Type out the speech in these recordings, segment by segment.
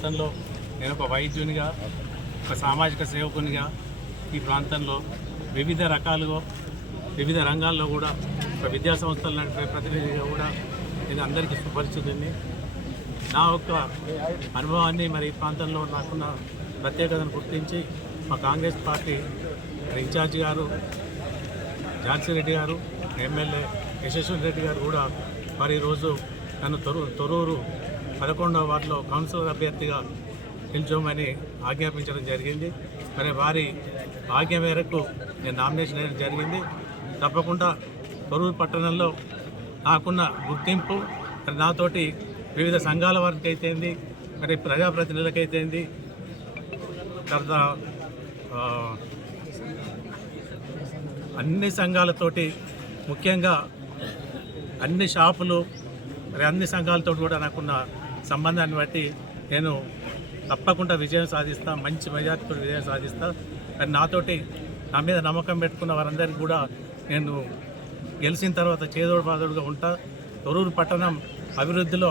ప్రాంతంలో నేను ఒక వైద్యునిగా, ఒక సామాజిక సేవకునిగా ఈ ప్రాంతంలో వివిధ రకాలుగా వివిధ రంగాల్లో కూడా ఒక విద్యా సంస్థలు నడిపే ప్రతినిధిగా కూడా నేను అందరికీ సుపరిచితుడిని. నా యొక్క అనుభవాన్ని మరి ఈ ప్రాంతంలో నాకున్న ప్రత్యేకతను గుర్తించి మా కాంగ్రెస్ పార్టీ ఇన్ఛార్జి గారు ఝాన్సీ రెడ్డి గారు, ఎమ్మెల్యే యశస్విని రెడ్డి గారు కూడా మరి ఈరోజు నన్ను తొర్రూరు 11వ వార్డులో కౌన్సిలర్ అభ్యర్థిగా నిల్చోమని ఆజ్ఞాపించడం జరిగింది. మరి వారి ఆజ్ఞ మేరకు నేను నామినేషన్ వేయడం జరిగింది. తప్పకుండా తొర్రూరు పట్టణంలో నాకున్న గుర్తింపు మరి నాతోటి వివిధ సంఘాల వారికి అయితేంది, మరి ప్రజాప్రతినిధులకైతేంది, తర్వాత అన్ని సంఘాలతోటి, ముఖ్యంగా అన్ని షాపులు మరి అన్ని సంఘాలతో కూడా నాకున్న సంబంధాన్ని బట్టి నేను తప్పకుండా విజయం సాధిస్తా, మంచి మెజార్టీతో విజయం సాధిస్తా. మరి నాతోటి నా మీద నమ్మకం పెట్టుకున్న వారందరికీ కూడా నేను గెలిచిన తర్వాత చేదోడు బాదోడుగా ఉంటా. తొర్రూరు పట్టణం అభివృద్ధిలో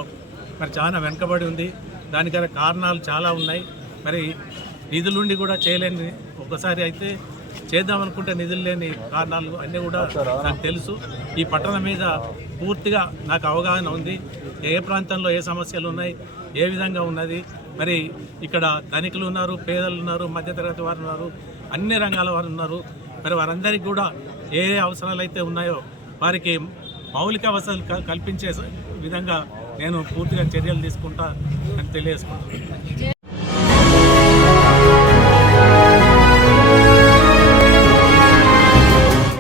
మరి చాలా వెనుకబడి ఉంది. దానికి కారణాలు చాలా ఉన్నాయి. మరి నిధులుండి కూడా చేయలేని, ఒకసారి అయితే చేద్దామనుకుంటే నిధులు లేని కారణాలు అన్నీ కూడా నాకు తెలుసు. ఈ పట్టణం మీద పూర్తిగా నాకు అవగాహన ఉంది. ఏ ప్రాంతంలో ఏ సమస్యలు ఉన్నాయి, ఏ విధంగా ఉన్నది. మరి ఇక్కడ ధనికులు ఉన్నారు, పేదలు ఉన్నారు, మధ్యతరగతి వారు ఉన్నారు, అన్ని రంగాల వారు ఉన్నారు. మరి వారందరికీ కూడా ఏ అవసరాలు అయితే ఉన్నాయో వారికి మౌలిక అవసరాలు కల్పించే విధంగా నేను పూర్తిగా చర్యలు తీసుకుంటా అని తెలియజేసుకుంటాను.